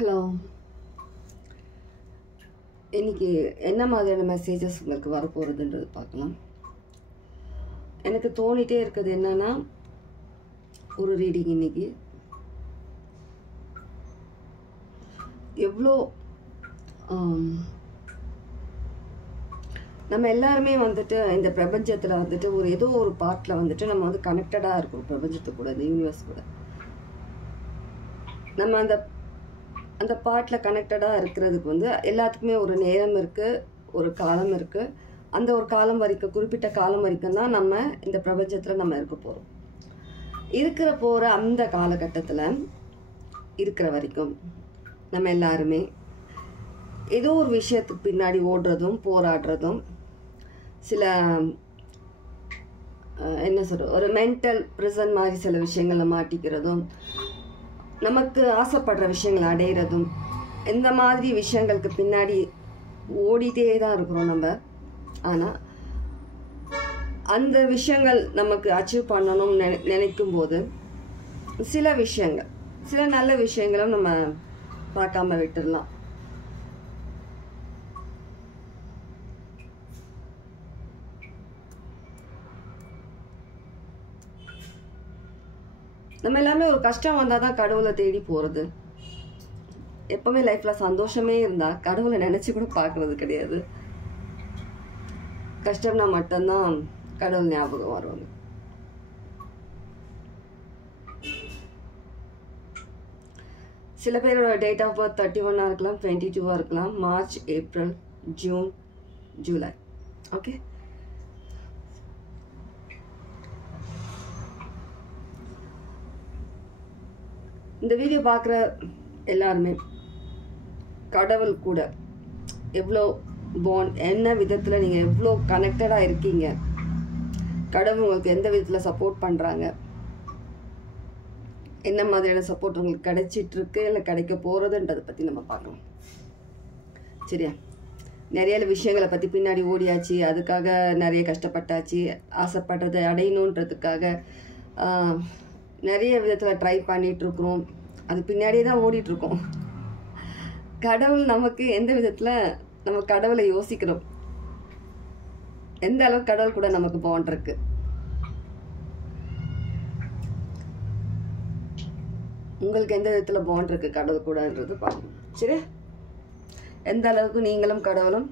Hello, இன்னைக்கு என்ன மாதிரியான மெசேஜஸ் உங்களுக்கு வரப்போகிறதுன்றது பார்க்கலாம். எனக்கு தோணிட்டே இருக்குது என்னன்னா, ஒரு ரீடிங் இன்னைக்கு எவ்வளோ நம்ம எல்லாருமே வந்துட்டு இந்த பிரபஞ்சத்தில் வந்துட்டு ஏதோ ஒரு பார்ட்டில் வந்துட்டு நம்ம வந்து கனெக்டடாக இருக்கோம் பிரபஞ்சத்து கூட, இந்த யூனிவர்ஸ் கூட. நம்ம அந்த பார்ட்டில் கனெக்டடாக இருக்கிறதுக்கு வந்து எல்லாத்துக்குமே ஒரு நேரம் இருக்குது, ஒரு காலம் இருக்குது. அந்த ஒரு காலம் வரைக்கும், குறிப்பிட்ட காலம் வரைக்கும் தான் நம்ம இந்த பிரபஞ்சத்தில் நம்ம இருக்க போகிற அந்த காலகட்டத்தில் இருக்கிற வரைக்கும் நம்ம எல்லாருமே ஏதோ ஒரு விஷயத்துக்கு பின்னாடி ஓடுறதும் போராடுறதும், சில என்ன சொல்கிறது, ஒரு மென்டல் ப்ரிசன் மாதிரி சில விஷயங்களை மாட்டிக்கிறதும், நமக்கு ஆசைப்படுற விஷயங்களை அடையிறதும், இந்த மாதிரி விஷயங்களுக்கு பின்னாடி ஓடிட்டே தான் இருக்கிறோம் நம்ம. ஆனால் அந்த விஷயங்கள் நமக்கு அச்சீவ் பண்ணணும்னு நினைக்கும் போது சில நல்ல விஷயங்களும் நம்ம பார்க்காம விட்டுடலாம். நம்ம எல்லாமே ஒரு கஷ்டம் வந்தால் தான் கடவுளை தேடி போகிறது. எப்பவுமே லைஃப்பில் சந்தோஷமே இருந்தால் கடவுளை நினச்சி கூட பார்க்குறது கிடையாது. கஷ்டம்னா மட்டும்தான் கடவுள் ஞாபகம் வருவாங்க. சில பேரோட டேட் ஆஃப் பர்த் 31 இருக்கலாம், 22 இருக்கலாம், March, April, June, July. Okay, இந்த வீடியோ பார்க்குற எல்லாருமே கடவுள் கூட எவ்வளோ என்ன விதத்தில் நீங்கள் எவ்வளோ கனெக்டடாக இருக்கீங்க, கடவுள் உங்களுக்கு எந்த விதத்தில் சப்போர்ட் பண்ணுறாங்க, என்ன மாதிரியான சப்போர்ட் உங்களுக்கு கிடைச்சிட்ருக்கு இல்லை கிடைக்க போகிறதுன்றதை பற்றி நம்ம பார்க்கலாம். சரியா? நிறைய விஷயங்களை பற்றி பின்னாடி ஓடியாச்சு, அதுக்காக நிறைய கஷ்டப்பட்டாச்சு, ஆசைப்படுறதை அடையணுன்றதுக்காக நிறைய விதத்தில் ட்ரை பண்ணிகிட்ருக்குறோம், அது பின்னாடியே தான் ஓடிட்டுருக்கோம். கடவுள் நமக்கு எந்த விதத்தில் நம்ம கடவுளை யோசிக்கிறோம், எந்த அளவுக்கு கடவுள் கூட நமக்கு பாண்ட் இருக்கு, உங்களுக்கு எந்த விதத்தில் பாண்ட் இருக்கு கடவுள் கூடன்றது பார்க்கணும். சரி, எந்த அளவுக்கு நீங்களும் கடவுளும்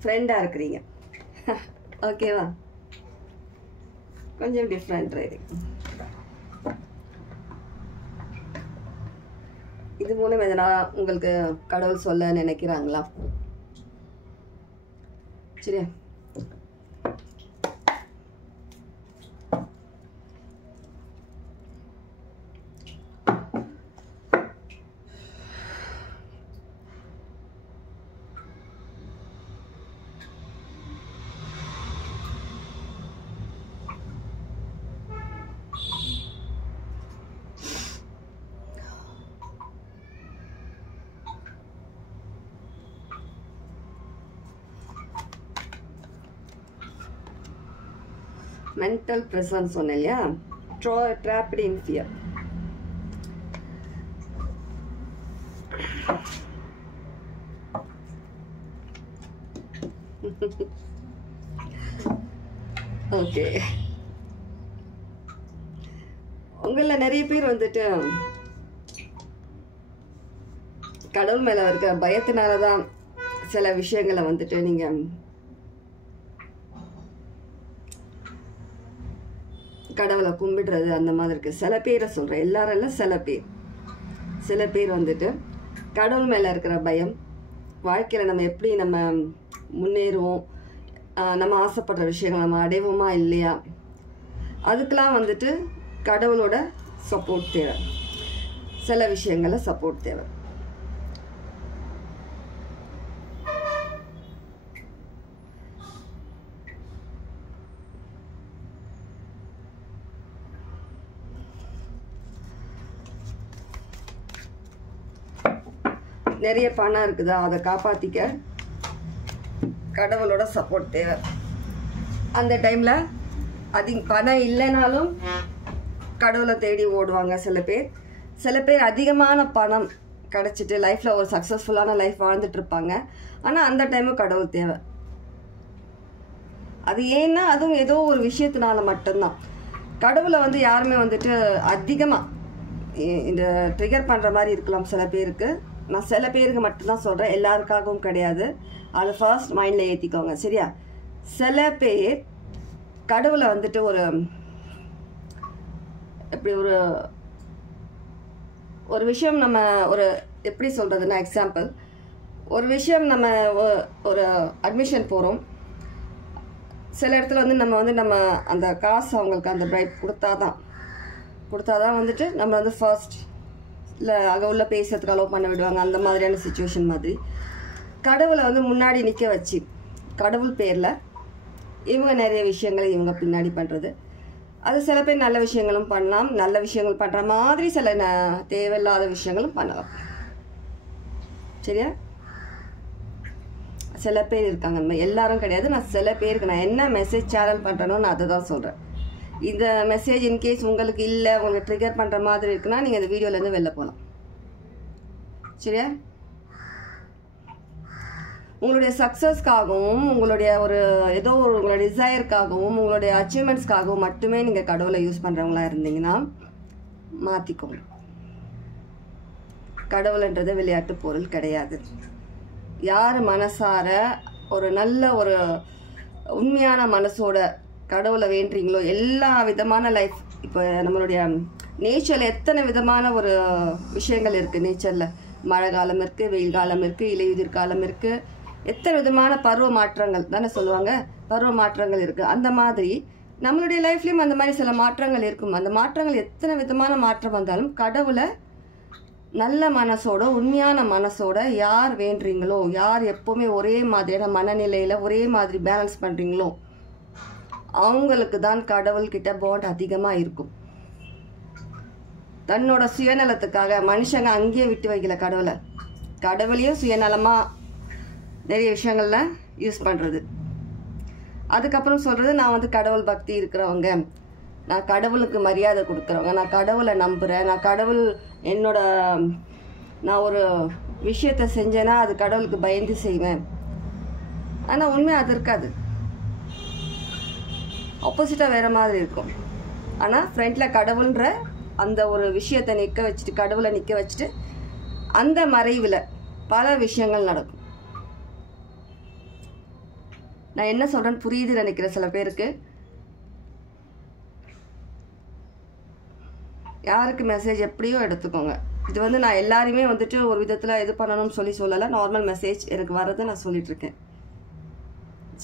ஃப்ரெண்டாக இருக்கிறீங்க. ஓகேவா? கொஞ்சம் டிஃப்ரெண்ட் ரைடிங். இது மூலம் எதனா உங்களுக்கு கடவுள் சொல்ல நினைக்கிறாங்களா? சரியா? மென்டல் ப்ரெசன்ஸ் சொன்னேன் இல்லையா, trapped in fear. ஓகே, உங்களில் நிறைய பேர் வந்துட்டு கடவுள் மேலே இருக்கிற பயத்தினால தான் சில விஷயங்களை வந்துட்டு நீங்கள் கடவுளை கும்பிடுறது அந்த மாதிரி இருக்குது. சில பேரை சொல்கிறேன், எல்லாரும் இல்லை, சில பேர் வந்துட்டு கடவுள் மேலே இருக்கிற பயம், வாழ்க்கையில் நம்ம எப்படி நம்ம முன்னேறுவோம், நம்ம ஆசைப்படுற விஷயங்கள் நம்ம அடைவோமா இல்லையா, அதுக்கெலாம் வந்துட்டு கடவுளோட சப்போர்ட் தேவை, சில விஷயங்களில் சப்போர்ட் தேவை. நிறைய பணம் இருக்குதா, அதை காப்பாற்றிக்க கடவுளோட சப்போர்ட் தேவை. அந்த டைமில் பணம் இல்லைனாலும் கடவுளை தேடி ஓடுவாங்க சில பேர். சில பேர் அதிகமான பணம் கிடச்சிட்டு லைஃப்பில் ஒரு சக்ஸஸ்ஃபுல்லான லைஃப் வாழ்ந்துட்டு இருப்பாங்க. ஆனால் அந்த டைமும் கடவுள் தேவை. அது ஏன்னா அதுவும் ஏதோ ஒரு விஷயத்தினால மட்டும்தான். கடவுளை வந்து யாருமே வந்துட்டு அதிகமாக இந்த ட்ரிகர் பண்ணுற மாதிரி இருக்கலாம் சில பேருக்கு. நான் சில பேருக்கு மட்டும்தான் சொல்கிறேன், எல்லாருக்காகவும் கிடையாது. அதை ஃபர்ஸ்ட் மைண்டில் ஏற்றிக்கோங்க, சரியா? சில பேர் கடவுளை வந்துட்டு ஒரு எப்படி ஒரு விஷயம் நம்ம ஒரு எப்படி சொல்கிறதுன்னா, எக்ஸாம்பிள், ஒரு விஷயம் நம்ம ஒரு அட்மிஷன் போகிறோம். சில இடத்துல வந்து நம்ம அந்த காசு அவங்களுக்கு அந்த பிரைட் கொடுத்தாதான் வந்துட்டு நம்ம வந்து ஃபர்ஸ்ட் இல்லை அங்கே உள்ள பேசுறதுக்கு அலோவ் பண்ண விடுவாங்க. அந்த மாதிரியான சுச்சுவேஷன் மாதிரி கடவுளை வந்து முன்னாடி நிற்க வச்சு கடவுள் பேரில் இவங்க நிறைய விஷயங்களை இவங்க பின்னாடி பண்ணுறது. அது சில பேர் நல்ல விஷயங்களும் பண்ணலாம், நல்ல விஷயங்கள் பண்ணுற மாதிரி சில தேவையில்லாத விஷயங்களும் பண்ணலாம், சரியா? சில பேர் இருக்காங்க, நம்ம எல்லாரும் கிடையாது. நான் சில பேருக்கு நான் என்ன மெசேஜ் சேனல் பண்ணுறேனோ நான் அதை தான் சொல்கிறேன். இந்த மெசேஜ் இன்கேஸ் உங்களுக்கு இல்லை, உங்களுக்கு ட்ரிகர் பண்ணுற மாதிரி இருக்குன்னா நீங்கள் இந்த வீடியோலேருந்து வெளில போகலாம், சரியா? உங்களுடைய சக்ஸஸ்க்காகவும் உங்களுடைய ஒரு ஏதோ ஒரு உங்களோட டிசையருக்காகவும் உங்களுடைய அச்சீவ்மெண்ட்ஸ்க்காகவும் மட்டுமே நீங்கள் கடவுளை யூஸ் பண்ணுறவங்களா இருந்தீங்கன்னா மாற்றிக்கோங்க. கடவுள்ன்றது விளையாட்டு பொருள் கிடையாது. யார் மனசார ஒரு நல்ல ஒரு உண்மையான மனசோட கடவுளை வேண்டுறீங்களோ, எல்லா விதமான லைஃப், இப்போ நம்மளுடைய நேச்சரில் எத்தனை விதமான ஒரு விஷயங்கள் இருக்குது. நேச்சரில் மழை காலம் இருக்குது, வெயில் காலம் இருக்குது, இலையுதிர் காலம் இருக்குது, எத்தனை விதமான பருவ மாற்றங்கள் தானே சொல்லுவாங்க, பருவ மாற்றங்கள் இருக்குது. அந்த மாதிரி நம்மளுடைய லைஃப்லேயும் அந்த மாதிரி சில மாற்றங்கள் இருக்கும். அந்த மாற்றங்கள் எத்தனை விதமான மாற்றம் வந்தாலும் கடவுளை நல்ல மனசோட உண்மையான மனசோட யார் வேண்டுறீங்களோ, யார் எப்போவுமே ஒரே மாதிரியான மனநிலையில் ஒரே மாதிரி பேலன்ஸ் பண்ணுறீங்களோ அவங்களுக்கு தான் கடவுள்கிட்ட பாண்ட் அதிகமாக இருக்கும். தன்னோட சுயநலத்துக்காக மனுஷங்க அங்கேயே விட்டு வைக்கல கடவுளை. கடவுளையும் சுயநலமாக நிறைய விஷயங்கள்ல யூஸ் பண்ணுறது. அதுக்கப்புறம் சொல்கிறது, நான் வந்து கடவுள் பக்தி இருக்கிறவங்க, நான் கடவுளுக்கு மரியாதை கொடுக்குறவங்க, நான் கடவுளை நம்புகிறேன், நான் கடவுள் என்னோட நான் ஒரு விஷயத்தை செஞ்சேன்னா அது கடவுளுக்கு பயந்து செய்வேன். ஆனால் உண்மை அது இருக்காது, ஆப்போசிட்டாக வேறு மாதிரி இருக்கும். ஆனால் ஃப்ரண்ட்டில் கடவுள்ன்ற அந்த ஒரு விஷயத்தை நிற்க வச்சுட்டு, கடவுளை நிற்க வச்சுட்டு அந்த மறைவில் பல விஷயங்கள் நடக்கும். நான் என்ன சொல்கிறேன்னு புரியுது நினைக்கிறேன் சில பேருக்கு. யாருக்கு மெசேஜ் எப்படியோ எடுத்துக்கோங்க. இது வந்து நான் எல்லாருமே வந்துட்டு ஒரு விதத்தில் இது பண்ணணும்னு சொல்லலை, நார்மல் மெசேஜ் எனக்கு வர்றதை நான் சொல்லிகிட்ருக்கேன்,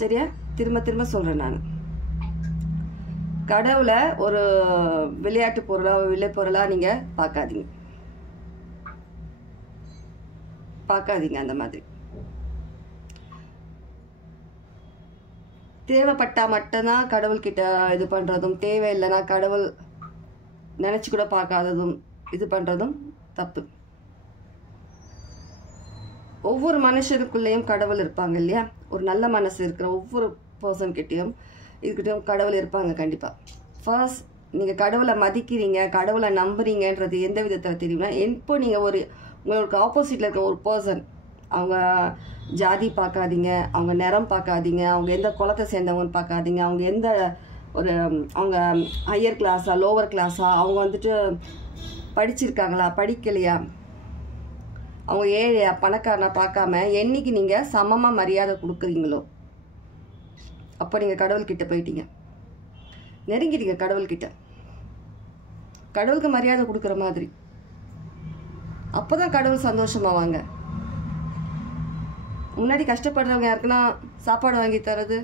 சரியா? திரும்ப திரும்ப சொல்கிறேன், நான் கடவுளை ஒரு விளையாட்டு பொருளாக விலை பொருளாக நீங்கள் பார்க்காதீங்க. அந்த மாதிரி தேவைப்பட்டா மட்டும்தான் கடவுள்கிட்ட இது பண்ணுறதும், தேவையில்லைன்னா கடவுள் நினச்சி கூட பார்க்காததும் இது பண்ணுறதும் தப்பு. ஒவ்வொரு மனுஷனுக்குள்ளேயும் கடவுள் இருப்பாங்க இல்லையா? ஒரு நல்ல மனசு இருக்கிற ஒவ்வொரு பர்சன்கிட்டையும் இதுக்கிட்டையும் கடவுள் இருப்பாங்க கண்டிப்பாக. ஃபர்ஸ்ட் நீங்கள் கடவுளை மதிக்கிறீங்க, கடவுளை நம்புறீங்கன்றது எந்த விதத்தில் தெரியும்னா, எப்போ நீங்கள் உங்களுக்கு ஆப்போசிட்டில் இருக்க ஒரு பர்சன், அவங்க ஜாதி பார்க்காதீங்க, அவங்க நிறம் பார்க்காதீங்க, அவங்க எந்த குலத்தை சேர்ந்தவங்கன்னு பார்க்காதீங்க, அவங்க எந்த அவங்க ஹையர் கிளாஸா லோவர் கிளாஸா, அவங்க வந்துட்டு படிச்சிருக்காங்களா படிக்கலையா, அவங்க ஏழையா பணக்காரனா பார்க்காம என்னைக்கு நீங்கள் சமமாக மரியாதை கொடுக்குறீங்களோ அப்போ நீங்கள் கடவுள்கிட்ட போயிட்டீங்க, நெருங்கிட்டீங்க கடவுள்கிட்ட. கடவுளுக்கு மரியாதை கொடுக்குற மாதிரி அப்போ தான் கடவுள் சந்தோஷமாவாங்க. முன்னாடி கஷ்டப்படுறவங்க யாருக்குன்னா சாப்பாடு வாங்கி தரது,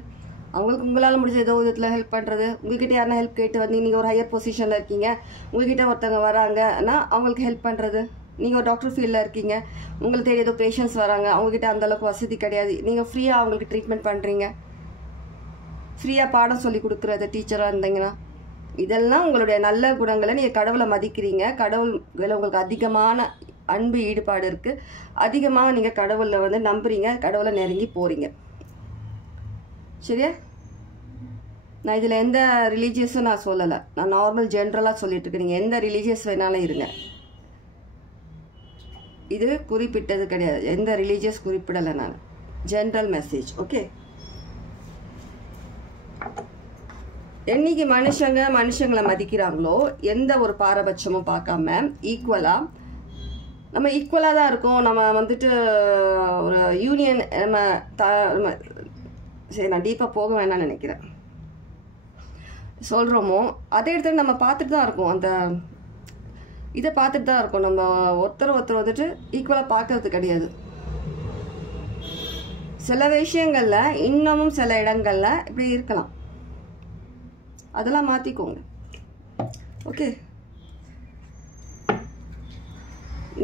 அவங்களுக்கு உங்களால் முடிஞ்ச ஏதோ விதத்தில் ஹெல்ப் பண்ணுறது, உங்ககிட்ட யாருன்னா ஹெல்ப் கேட்டு வந்து நீங்கள் ஒரு ஹையர் பொசிஷனில் இருக்கீங்க, உங்ககிட்ட ஒருத்தவங்க வராங்கன்னா அவங்களுக்கு ஹெல்ப் பண்ணுறது. நீங்கள் ஒரு டாக்டர் ஃபீல்டில் இருக்கீங்க, உங்களுக்கு தேடி ஏதோ பேஷண்ட்ஸ் வராங்க, அவங்ககிட்ட அந்தளவுக்கு வசதி கிடையாது, நீங்கள் ஃப்ரீயாக அவங்களுக்கு ட்ரீட்மெண்ட் பண்ணுறீங்க, ஃப்ரீயாக பாடம் சொல்லி கொடுக்குறது டீச்சராக இருந்தீங்கன்னா, இதெல்லாம் உங்களுடைய நல்ல குணங்களை நீங்கள் கடவுளை மதிக்கிறீங்க. கடவுள் மேலே உங்களுக்கு அதிகமான அன்பு ஈடுபாடு இருக்குது, அதிகமாக நீங்கள் கடவுளை வந்து நம்புறீங்க, கடவுளை நெருங்கி போகிறீங்க, சரியா? நான் இதில் எந்த ரிலீஜியஸும் நான் சொல்லலை, நான் நார்மல் ஜென்ரலாக சொல்லிட்டு இருக்கேன். நீங்கள் எந்த ரிலீஜியஸ் வேணாலும் இருங்க, இது குறிப்பிட்டது கிடையாது, எந்த ரிலீஜியஸ் குறிப்பிடலை நான், ஜென்ரல் மெசேஜ். ஓகே, என்னைக்கு மனுஷங்களை மதிக்கிறாங்களோ, எந்த ஒரு பாரபட்சமும் பார்க்காம ஈக்குவலாக, நம்ம ஈக்குவலாக தான் இருக்கோம், நம்ம வந்துட்டு ஒரு யூனியன், நம்ம சரி நான் டீப்பாக போக வேணாம்னு நினைக்கிறேன், சொல்கிறோமோ அதே இடத்துல நம்ம பார்த்துட்டு தான் இருக்கோம், அந்த இதை பார்த்துட்டு தான் இருக்கோம். நம்ம ஒருத்தர் வந்துட்டு ஈக்குவலாக பார்க்கறது கிடையாது. சில விஷயங்களில் இன்னமும் சில இடங்களில் இப்படி இருக்கலாம், அதெல்லாம் மாற்றிக்கோங்க. ஓகே,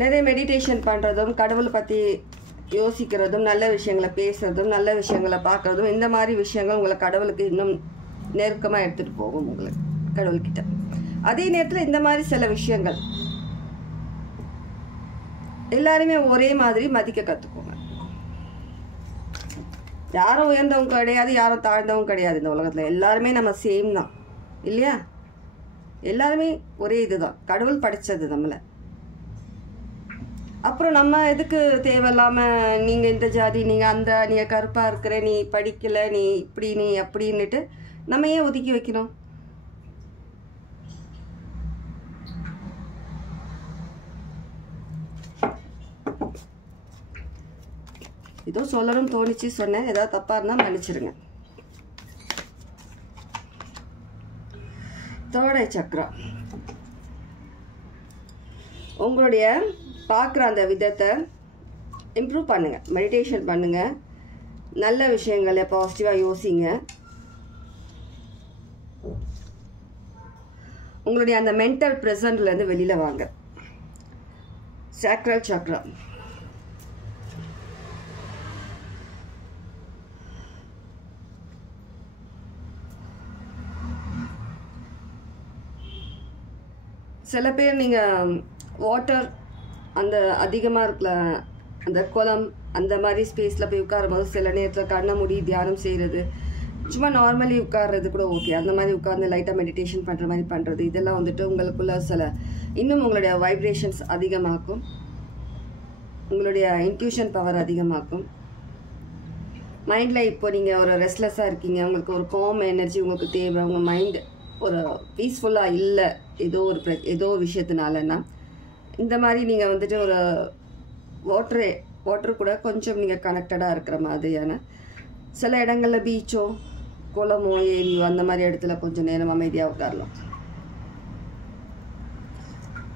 நிறைய மெடிடேஷன் பண்ணுறதும், கடவுளை பற்றி யோசிக்கிறதும், நல்ல விஷயங்களை பேசுகிறதும், நல்ல விஷயங்களை பார்க்குறதும், இந்த மாதிரி விஷயங்கள் உங்களை கடவுளுக்கு இன்னும் நெருக்கமாக எடுத்துகிட்டு போகும் உங்களுக்கு கடவுள்கிட்ட. அதே நேரத்தில் இந்த மாதிரி சில விஷயங்கள் எல்லாருமே ஒரே மாதிரி மதிக்க கற்றுக்கோங்க. யாரும் உயர்ந்தவங்க கிடையாது, யாரும் தாழ்ந்தவங்க கிடையாது. இந்த உலகத்தில் எல்லாருமே நம்ம சேம் தான் இல்லையா? எல்லாருமே ஒரே இதுதான், கடவுள் படைச்சது நம்மளை. அப்புறம் நம்ம எதுக்கு தேவையில்லாமல் நீங்கள் இந்த ஜாதி, நீங்கள் அந்த, நீங்கள் கருப்பாக இருக்கிற, நீ படிக்கலை, நீ இப்படி, நீ அப்படின்னுட்டு நம்ம ஏன் ஒதுக்கி வைக்கணும்? ஏதோ சொல்லணும் தோணிச்சு சொன்னேன், ஏதாவது தப்பாக இருந்தால் மன்னிச்சிருங்க. தேர்ட் ஐ சக்ரா, உங்களுடைய பார்க்குற அந்த விதத்தை இம்ப்ரூவ் பண்ணுங்கள், மெடிடேஷன் பண்ணுங்கள், நல்ல விஷயங்களை பாசிட்டிவாக யோசிங்க. உங்களுடைய அந்த மென்டல் ப்ரெசன்ட்லேருந்து வெளியில் வாங்க. சாக்ரல் சக்ரா, சில பேர் நீங்கள் வாட்டர் அந்த அதிகமாக இருக்கல, அந்த குளம் அந்த மாதிரி ஸ்பேஸில் போய் உட்காரும்போது சில நேரத்தில் கண்ணை மூடி தியானம் செய்கிறது, சும்மா நார்மலி உட்கார்றது கூட ஓகே, அந்த மாதிரி உட்கார்ந்து லைட்டாக மெடிடேஷன் பண்ணுற மாதிரி பண்ணுறது, இதெல்லாம் வந்துட்டு உங்களுக்குள்ள சில இன்னும் உங்களுடைய வைப்ரேஷன்ஸ் அதிகமாக்கும், உங்களுடைய இன்ட்யூஷன் பவர் அதிகமாக்கும். மைண்டில் இப்போ நீங்கள் ஒரு ரெஸ்ட்லெஸ்ஸாக இருக்கீங்க, உங்களுக்கு ஒரு காம் எனர்ஜி உங்களுக்கு தேவை, உங்கள் மைண்ட் ஒரு பீஸ்ஃபுல்லாக இல்லை ஏதோ ஒரு விஷயத்தினாலன்னா, இந்த மாதிரி நீங்கள் வந்துட்டு ஒரு வாட்டர் கூட கொஞ்சம் நீங்கள் கனெக்டடாக இருக்கிற மாதிரியான சில இடங்களில் பீச்சோ குளமோ ஏரியோ அந்த மாதிரி இடத்துல கொஞ்சம் நேரம் அமைதியாக உட்காரலாம்.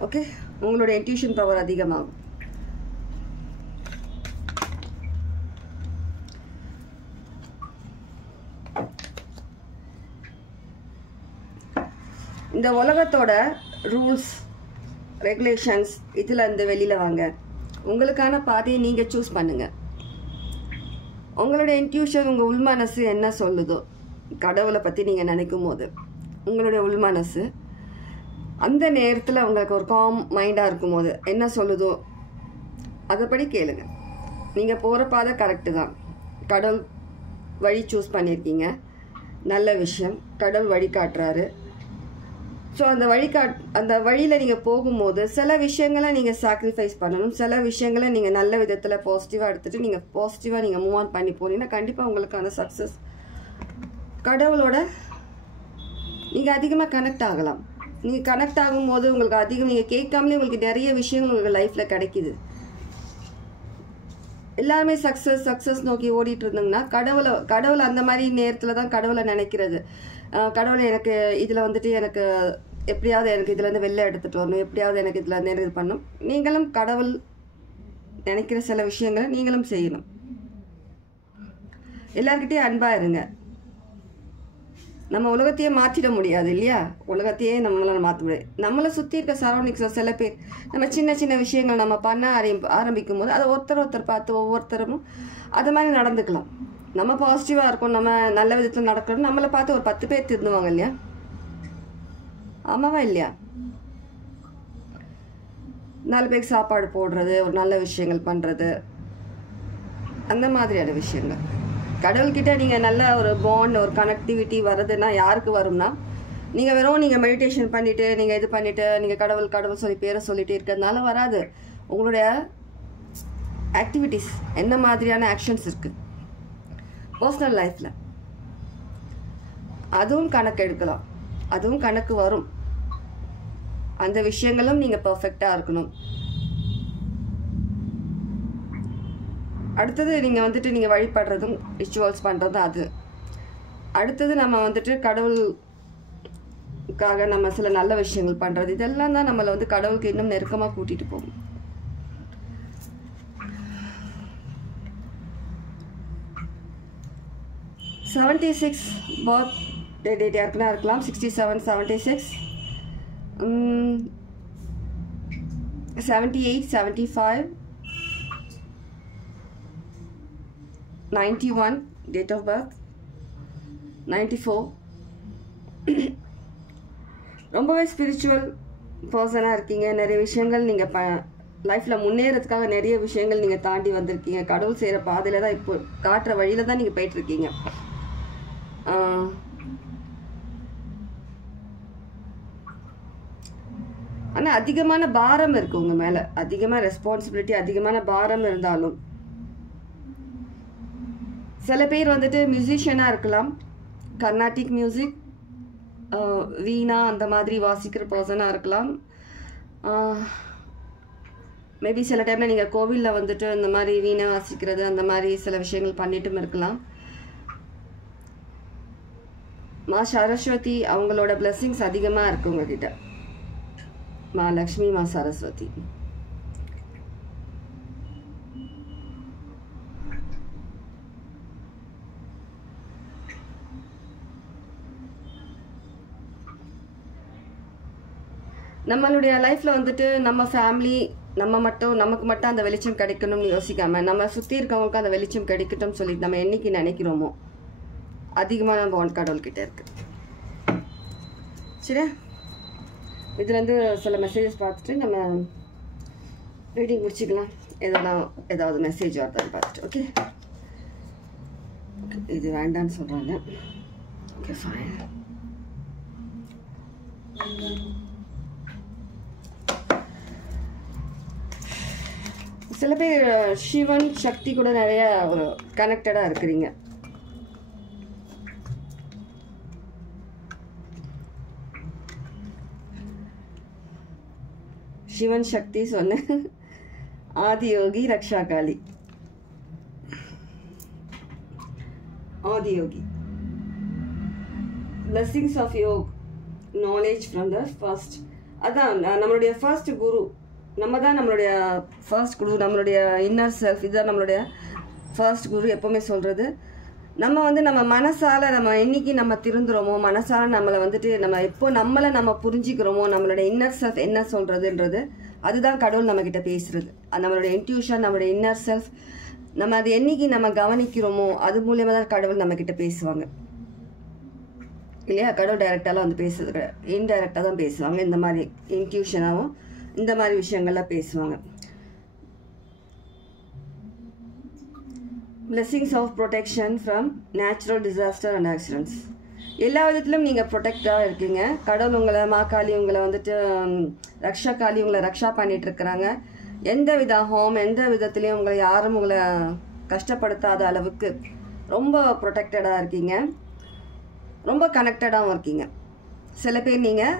ஓகே, உங்களோட இன்ட்யூஷன் பவர் அதிகமாகும். இந்த உலகத்தோட ரூல்ஸ் ரெகுலேஷன்ஸ் இதில் இருந்து வெளியில் வாங்க. உங்களுக்கான பாதையை நீங்கள் சூஸ் பண்ணுங்கள். உங்களுடைய இன்ட்யூஷன், உங்கள் உள்மனசு என்ன சொல்லுதோ, கடவுளை பற்றி நீங்கள் நினைக்கும் போது உங்களுடைய உள்மனசு அந்த நேரத்தில் உங்களுக்கு ஒரு காம் மைண்டாக இருக்கும் போது என்ன சொல்லுதோ அதைப்படி கேளுங்க. நீங்கள் போகிற பாதை கரெக்டு தான், கடவுள் வழி சூஸ் பண்ணியிருக்கீங்க, நல்ல விஷயம், கடவுள் வழி காட்டுறாரு. ஸோ அந்த வழியில் நீங்கள் போகும்போது சில விஷயங்களை நீங்கள் சாக்ரிஃபைஸ் பண்ணணும், சில விஷயங்களை நீங்கள் நல்ல விதத்தில் பாசிட்டிவாக எடுத்துகிட்டு நீங்கள் பாசிட்டிவாக நீங்கள் மூவ் ஆன் பண்ணி போனீங்கன்னா கண்டிப்பாக உங்களுக்கான சக்ஸஸ் கடவுளோட நீங்கள் அதிகமாக கனெக்ட் ஆகலாம். நீங்கள் கனெக்ட் ஆகும்போது உங்களுக்கு அதிகம் நீங்கள் கேட்காமலே உங்களுக்கு நிறைய விஷயங்கள் உங்களுக்கு லைஃப்பில் கிடைக்கிது. எல்லாருமே சக்ஸஸ் நோக்கி ஓடிட்டு இருந்தோம்னா கடவுளை அந்த மாதிரி நேரத்தில் தான் கடவுளை நினைக்கிறது. கடவுளை எனக்கு இதில் வந்துட்டு எனக்கு எப்படியாவது எனக்கு இதுலேருந்து வெளில எடுத்துகிட்டு வரணும், எப்படியாவது எனக்கு இதில் இது பண்ணணும். நீங்களும் கடவுள் நினைக்கிற சில விஷயங்களை நீங்களும் செய்யணும். எல்லாருக்கிட்டையும் அன்பாக இருங்க. நம்ம உலகத்தையே மாற்றிட முடியாது இல்லையா? உலகத்தையே நம்மளால் மாற்ற முடியாது. நம்மளை சுற்றி இருக்க சரௌண்டிங்ஸில் சில பேர் நம்ம சின்ன சின்ன விஷயங்கள் நம்ம பண்ண ஆரம்பிக்கும் போது அதை ஒருத்தர் பார்த்து ஒவ்வொருத்தரும் அது மாதிரி நடந்துக்கலாம். நம்ம பாசிட்டிவாக இருக்கோம், நம்ம நல்ல விதத்தில் நடக்கிறோம், நம்மளை பார்த்து ஒரு 10 பேர் திருந்துவாங்க இல்லையா? ஆமாவா இல்லையா? 4 பேருக்கு சாப்பாடு போடுறது, ஒரு நல்ல விஷயங்கள் பண்ணுறது, அந்த மாதிரியான விஷயங்கள். கடவுள்கிட்ட நீங்கள் நல்ல ஒரு பாண்ட், ஒரு கனெக்டிவிட்டி வருதுன்னா யாருக்கு வரும்னா, நீங்கள் நீங்கள் மெடிடேஷன் பண்ணிவிட்டு நீங்கள் இது பண்ணிவிட்டு நீங்கள் கடவுள் சொல்லி பேரை சொல்லிட்டு இருக்கிறதுனால வராது. உங்களுடைய ஆக்டிவிட்டீஸ், என்ன மாதிரியான ஆக்ஷன்ஸ் இருக்குது பர்சனல் லைஃப்பில், அதுவும் கணக்கு எடுக்கலாம், அதுவும் கணக்கு வரும். அந்த விஷயங்களும் நீங்கள் பர்ஃபெக்டாக இருக்கணும். அடுத்தது நீங்கள் வந்துட்டு நீங்கள் வழிபடுறதும் ரிச்சுவல்ஸ் பண்ணுறதும் அது. அடுத்தது நம்ம வந்துட்டு கடவுளுக்காக நம்ம சில நல்ல விஷயங்கள் பண்ணுறது, இதெல்லாம் தான் நம்மளை வந்து கடவுளுக்கு இன்னும் நெருக்கமாக கூட்டிகிட்டு போகும். $76 பர்த்டே டேட் யாருக்குன்னா இருக்கலாம். 67, 76, 78, 75, 91 டேட் ஆஃப் பர்த், 94. ரொம்பவே ஸ்பிரிச்சுவல் பர்சனாக இருக்கீங்க. நிறைய விஷயங்கள் நீங்கள் லைஃப்பில் முன்னேறதுக்காக நிறைய விஷயங்கள் நீங்கள் தாண்டி வந்திருக்கீங்க. கடவுள் செய்கிற பாதையில் தான் இப்போ காட்டுற வழியில் தான் நீங்கள் போயிட்டுருக்கீங்க. ஆனால் அதிகமான பாரம் இருக்குது உங்கள் மேலே, அதிகமாக ரெஸ்பான்சிபிலிட்டி, அதிகமான பாரம் இருந்தாலும் சில பேர் வந்துட்டு மியூசிஷியனாக இருக்கலாம், கர்நாடிக் மியூசிக், வீணா அந்த மாதிரி வாசிக்கிற பர்சனாக இருக்கலாம். மேபி சில டைமில் நீங்கள் கோவிலில் வந்துட்டு இந்த மாதிரி வீணை வாசிக்கிறது அந்த மாதிரி சில விஷயங்கள் பண்ணிட்டும் இருக்கலாம். மா சரஸ்வதி அவங்களோட பிளெஸ்ஸிங்ஸ் அதிகமாக இருக்குது உங்ககிட்ட. மா லக்ஷ்மி, மா சரஸ்வதி. நம்மளுடைய லைஃப்பில் வந்துட்டு நம்ம ஃபேமிலி நமக்கு மட்டும் அந்த வெளிச்சம் கிடைக்கணும்னு யோசிக்காமல் நம்ம சுற்றி இருக்கவங்களுக்கு அந்த வெளிச்சம் கிடைக்கட்டும் சொல்லிட்டு நம்ம என்னைக்கு நினைக்கிறோமோ அதிகமாக நம்ம கடவுள்கிட்ட இருக்கு. சரியா? இதுலேருந்து சில மெசேஜஸ் பார்த்துட்டு நம்ம ரீடிங் முடிச்சுக்கலாம். ஏதாவது மெசேஜ் வருதான்னு பார்த்துட்டு. ஓகே, இது வேண்டான்னு சொல்கிறாங்க. Okay, fine. சில பேர் சிவன் சக்தி கூட நிறைய ஒரு கனெக்டடாக இருக்கிறீங்க. சிவன் சக்தி சொன்னேன். Adiyogi, Rakshakali. Adiyogi, blessings of yog, knowledge from the first. அதான் நம்மளுடைய ஃபர்ஸ்ட் குரு. நம்ம தான் நம்மளுடைய ஃபர்ஸ்ட் குரு, நம்மளுடைய இன்னர் செல்ஃப். இதுதான் நம்மளுடைய ஃபர்ஸ்ட் குரு. எப்போவுமே சொல்கிறது, நம்ம மனசால் நம்ம என்னைக்கு நம்ம திருந்துறோமோ, மனசால் நம்மளை வந்துட்டு நம்ம எப்போ நம்மளை நம்ம புரிஞ்சிக்கிறோமோ, நம்மளுடைய இன்னர் செல்ஃப் என்ன சொல்கிறதுன்றது, அதுதான் கடவுள் நம்மக்கிட்ட பேசுகிறது. நம்மளுடைய இன்ட்யூஷன், நம்மளுடைய இன்னர் செல்ஃப், நம்ம அது என்னைக்கு நம்ம கவனிக்கிறோமோ அது மூலியமாக தான் கடவுள் நம்மக்கிட்ட பேசுவாங்க இல்லையா? கடவுள் டைரெக்டாலாம் வந்து பேசுறது கிடையாது, இன்டைரக்டாக தான் பேசுவாங்க. இந்த மாதிரி இன்ட்யூஷனாகவும் இந்த மாதிரி விஷயங்கள்லாம் பேசுவாங்க. blessings of protection from natural disaster and accidents. எல்லா விதத்திலும் நீங்கள் ப்ரொடெக்டாக இருக்கீங்க. கடவுள் உங்களை, மாக்காளி உங்களை வந்துட்டு, ரக்ஷாகாளி உங்களை ரக்ஷா பண்ணிட்டு இருக்கிறாங்க. எந்த வித ஹோம், எந்த விதத்துலேயும் உங்களை யாரும் உங்களை கஷ்டப்படுத்தாத அளவுக்கு ரொம்ப ப்ரொடெக்டடாக இருக்கீங்க. ரொம்ப கனெக்டடாகவும் இருக்கீங்க. சில பேர் நீங்கள்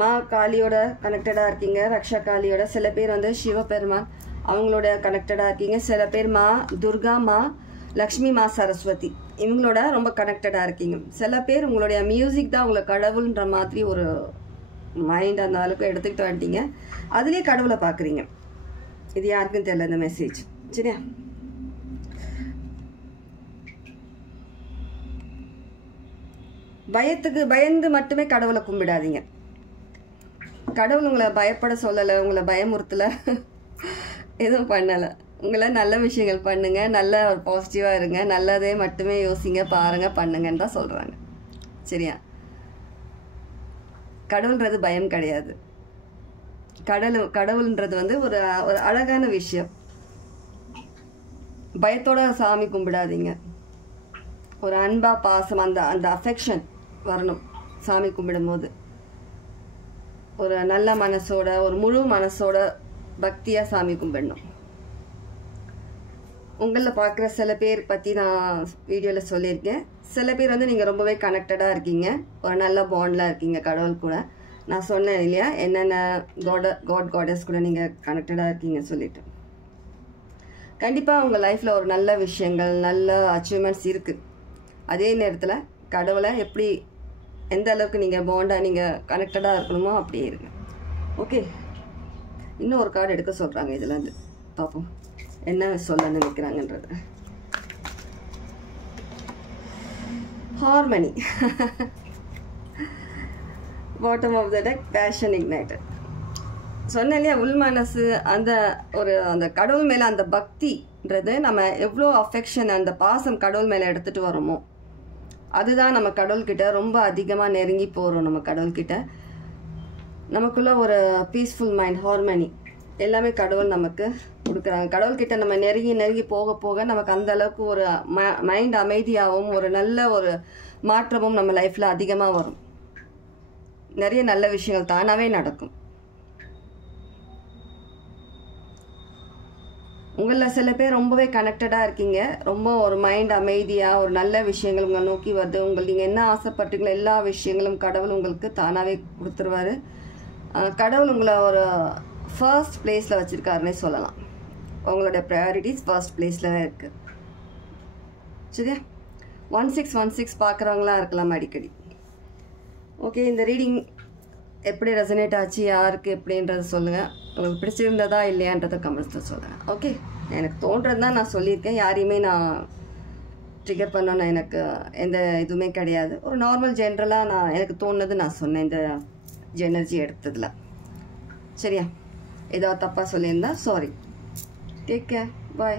மா காளியோட கனெக்டடாக இருக்கீங்க, ரக்ஷாகாளியோட. சில பேர் வந்து சிவபெருமான் அவங்களோட கனெக்டடாக இருக்கீங்க. சில பேர் மா துர்கா, மா லக்ஷ்மி, மா சரஸ்வதி இவங்களோட ரொம்ப கனெக்டடாக இருக்கீங்க. சில பேர் உங்களுடைய மியூசிக் தான் உங்களை கடவுள்ன்ற மாதிரி ஒரு மைண்ட் அந்த அளவுக்கு எடுத்துக்கிட்டு வந்துட்டீங்க. அதுலேயே கடவுளை பார்க்குறீங்க. இது யாருக்கும் தெரியல இந்த மெசேஜ். சரியா? பயந்து மட்டுமே கடவுளை கும்பிடாதீங்க. கடவுள் உங்களை பயப்பட சொல்லலை, உங்களை பயமுறுத்தலை, எதுவும் பண்ணலை. உங்களை நல்ல விஷயங்கள் பண்ணுங்க, நல்ல ஒரு பாசிட்டிவாக இருங்க, நல்லதே மட்டுமே யோசிங்க, பாருங்க, பண்ணுங்கன்னு தான் சொல்கிறாங்க. சரியா? கடவுள்ன்றது பயம் கிடையாது. கடவுள்ன்றது வந்து ஒரு அழகான விஷயம். பயத்தோட சாமி கும்பிடாதீங்க. ஒரு அன்பா, பாசம், அந்த அஃபெக்ஷன் வரணும் சாமி கும்பிடும்போது. ஒரு நல்ல மனசோட, ஒரு முழு மனசோட பக்தியாக சாமி கும்பிடணும். உங்களில் பார்க்குற சில பேர் பற்றி நான் வீடியோவில் சொல்லியிருக்கேன். சில பேர் வந்து நீங்கள் ரொம்பவே கனெக்டடாக இருக்கீங்க, ஒரு நல்ல பாண்டில் இருக்கீங்க கடவுள் கூட. நான் சொன்னேன் இல்லையா, என்னென்ன காடஸ் கூட நீங்கள் கனெக்டடாக இருக்கீங்க சொல்லிட்டு. கண்டிப்பாக உங்கள் லைஃப்பில் ஒரு நல்ல விஷயங்கள், நல்ல அச்சீவ்மெண்ட்ஸ் இருக்குது. அதே நேரத்தில் கடவுளை எப்படி எந்த அளவுக்கு நீங்கள் பாண்டாக நீங்கள் கனெக்டடாக இருக்கணுமோ அப்படியே இருங்க. ஓகே, இன்னும் ஒரு கார்டு எடுக்க சொல்கிறாங்க. இதில் வந்து பார்ப்போம் என்ன சொல்ல நினைக்கிறாங்கன்றது. Harmony, bottom of the deck, passion ignited. சொன்னேன் இல்லையா, உள் மனசு அந்த கடவுள் மேலே அந்த பக்தின்றது, நம்ம எவ்வளோ அஃபெக்ஷன் அந்த பாசம் கடவுள் மேலே எடுத்துகிட்டு வரோமோ அதுதான் நம்ம கடவுள்கிட்ட ரொம்ப அதிகமாக நெருங்கி போகிறோம். நம்ம கடவுள்கிட்ட நமக்குள்ள ஒரு பீஸ்ஃபுல் மைண்ட், ஹார்மனி எல்லாமே கடவுள் நமக்கு கொடுக்குறாங்க. கடவுள்கிட்ட நம்ம நெருங்கி போக போக நமக்கு அந்த அளவுக்கு ஒரு மைண்ட் அமைதியாகவும் ஒரு நல்ல ஒரு மாற்றமும் நம்ம லைஃப்பில் அதிகமாக வரும். நிறைய நல்ல விஷயங்கள் தானாகவே நடக்கும். உங்களில் சில பேர் ரொம்பவே கனெக்டடாக இருக்கீங்க. ரொம்ப ஒரு மைண்ட் அமைதியாக ஒரு நல்ல விஷயங்கள் உங்களை நோக்கி வருது. நீங்கள் என்ன ஆசைப்பட்டீங்களோ எல்லா விஷயங்களும் கடவுள் உங்களுக்கு தானாகவே கொடுத்துருவாரு. கடவுள் உங்களை ஒரு ஃபர்ஸ்ட் பிளேஸில் வச்சுருக்காருன்னே சொல்லலாம். உங்களோட ப்ரையாரிட்டிஸ் ஃபர்ஸ்ட் பிளேஸில் இருக்குது. சரியா? 1616 பார்க்குறவங்களாம் இருக்கலாம் அடிக்கடி. ஓகே, இந்த ரீடிங் எப்படி ரெசனேட் ஆச்சு, யாருக்கு எப்படின்றத சொல்லுங்கள். உங்களுக்கு பிடிச்சிருந்ததா இல்லையான்றதை கமெண்ட்ஸில் சொல்லுங்கள். ஓகே, எனக்கு தோன்றது தான் நான் சொல்லியிருக்கேன். யாரையுமே நான் ட்ரிகர் பண்ணணும்னு எனக்கு எந்த இதுவுமே கிடையாது. ஒரு நார்மல் ஜென்ரலாக எனக்கு தோணுது நான் சொன்னேன் இந்த எனர்ஜி எடுத்ததில். சரியா? ஏதாவது தப்பாக சொல்லியிருந்தா சாரி. டேக் கேர், பாய்.